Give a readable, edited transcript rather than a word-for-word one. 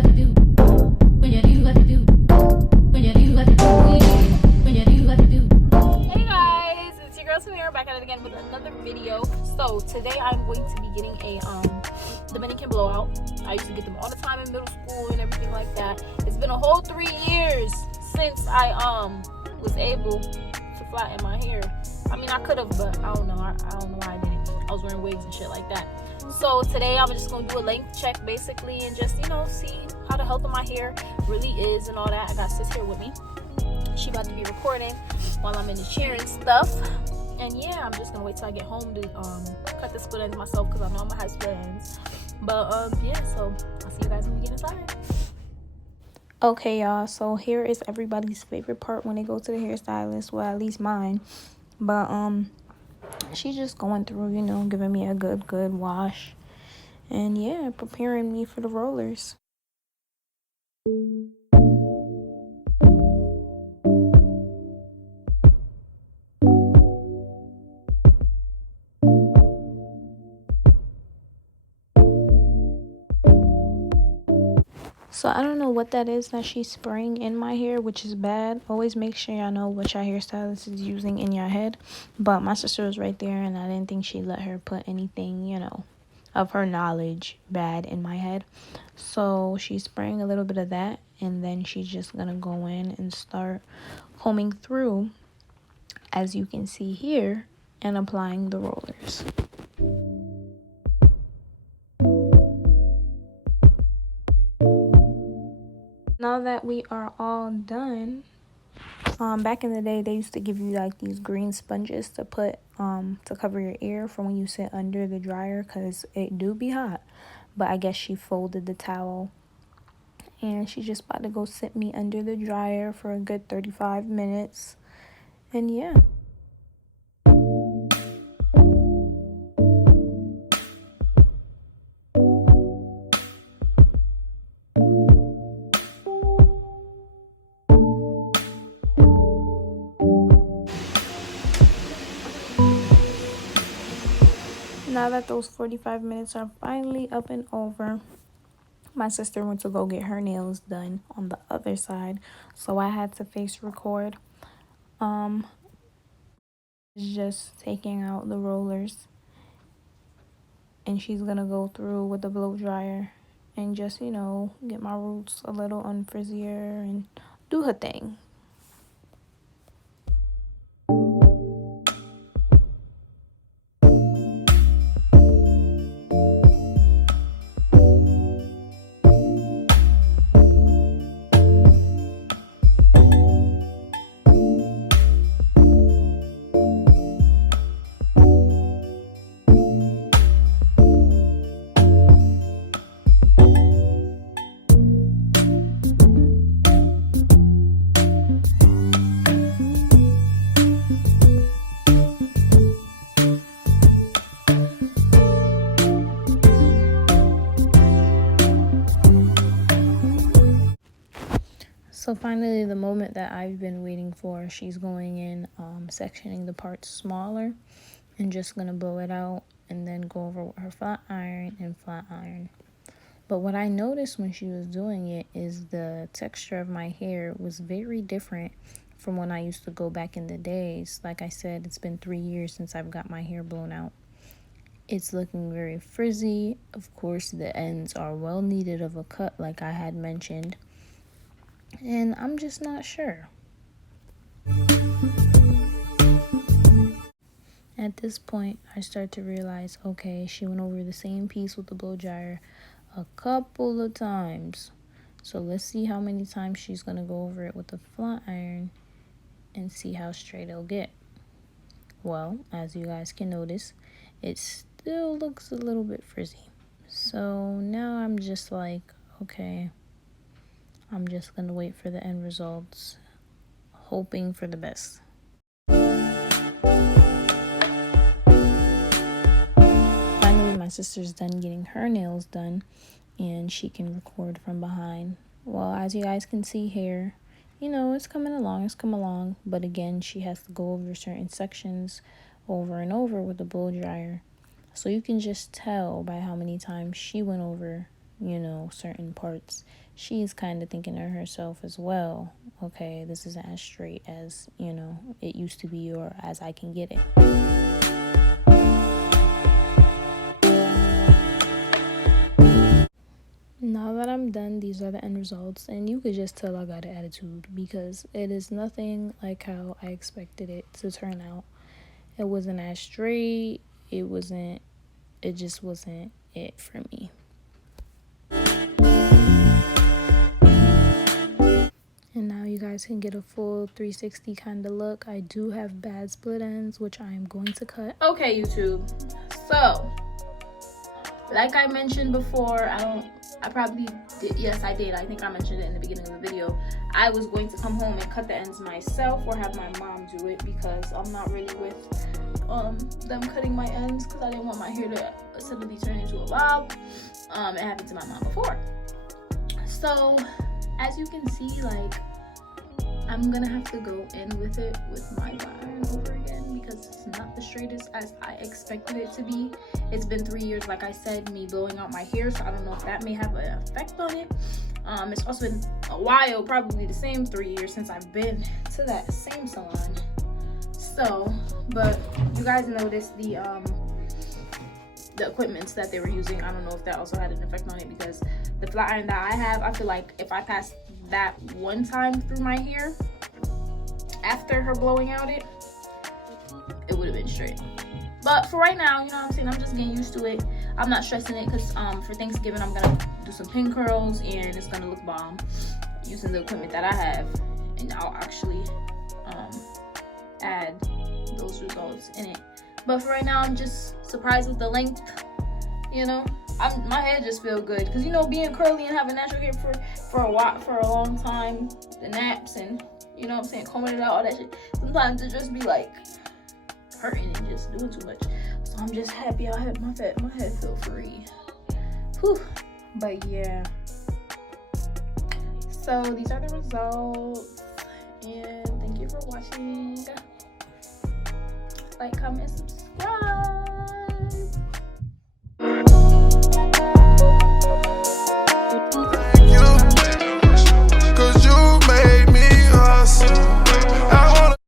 what to do. When you do what to do. When you do what to do. When you do what to do. Hey guys, it's your girl Tamara back at it again with another video. So today I'm going to be getting a Dominican blowout. I used to get them all the time in middle school and everything like that. It's been a whole 3 years since I was able to flatten my hair. I mean, I could have, but I don't know. I don't know why I didn't. I was wearing wigs and shit like that. So today I'm just gonna do a length check basically and just, you know, see how the health of my hair really is and all that. I got sis here with me. She about to be recording while I'm in the chair and stuff. And yeah, I'm just gonna wait till I get home to cut the split ends myself because I know I'm gonna have split ends. But yeah, so I'll see you guys when we get inside. Okay, y'all, so here is everybody's favorite part when they go to the hairstylist, well, at least mine. But she's just going through, you know, giving me a good wash, and yeah, preparing me for the rollers. So I don't know what that is that she's spraying in my hair, which is bad. Always make sure y'all know what your hairstylist is using in your head. But my sister was right there, and I didn't think she'd let her put anything, you know, of her knowledge bad in my head. So she's spraying a little bit of that, and then she's just gonna go in and start combing through, as you can see here, and applying the rollers. Now that we are all done, back in the day they used to give you like these green sponges to put to cover your ear for when you sit under the dryer, because it do be hot. But I guess she folded the towel and she's just about to go sit me under the dryer for a good 35 minutes. And yeah. Now that those 45 minutes are finally up and over, my sister went to go get her nails done on the other side, so I had to face record. Just taking out the rollers, and she's gonna go through with the blow dryer and just, you know, get my roots a little unfrizzier and do her thing. So finally, the moment that I've been waiting for, she's going in, sectioning the parts smaller and just gonna blow it out and then go over with her flat iron and flat iron. But what I noticed when she was doing it is the texture of my hair was very different from when I used to go back in the days. Like I said, it's been 3 years since I've got my hair blown out. It's looking very frizzy. Of course, the ends are well needed of a cut, like I had mentioned. And I'm just not sure. At this point, I start to realize, okay, she went over the same piece with the blow dryer a couple of times. So let's see how many times she's going to go over it with the flat iron and see how straight it'll get. Well, as you guys can notice, it still looks a little bit frizzy. So now I'm just like, okay, I'm just going to wait for the end results, hoping for the best. Finally, my sister's done getting her nails done, and she can record from behind. Well, as you guys can see here, you know, it's come along. But again, she has to go over certain sections over and over with the blow dryer. So you can just tell by how many times she went over certain parts, she's kind of thinking to herself as well, okay, this isn't as straight as, it used to be, or as I can get it. Now that I'm done, these are the end results, and you could just tell I got an attitude because it is nothing like how I expected it to turn out. It wasn't as straight, it just wasn't it for me. And now you guys can get a full 360 kind of look. I do have bad split ends, which I am going to cut. Okay, YouTube. So, like I mentioned before, I probably did. Yes, I did. I think I mentioned it in the beginning of the video. I was going to come home and cut the ends myself or have my mom do it because I'm not really with them cutting my ends because I didn't want my hair to suddenly turn into a bob. It happened to my mom before. So, as you can see, like, I'm gonna have to go in with it with my flat iron over again because it's not the straightest as I expected it to be. It's been 3 years, like I said, me blowing out my hair, so I don't know if that may have an effect on it. It's also been a while, probably the same 3 years since I've been to that same salon. So, but you guys noticed the equipments that they were using. I don't know if that also had an effect on it because the flat iron that I have, I feel like if I passed that one time through my hair after her blowing out it would have been straight. But for right now, you know what I'm saying, I'm just getting used to it. I'm not stressing it because for Thanksgiving I'm gonna do some pin curls and it's gonna look bomb using the equipment that I have, and I'll actually add those results in it. But for right now, I'm just surprised with the length, my head just feel good because being curly and having natural hair for a long time, the naps and combing it out, all that shit, sometimes it just be like hurting and just doing too much. So I'm just happy I had my head feel free. Whew. But yeah, so these are the results, and thank you for watching. Like, comment, subscribe.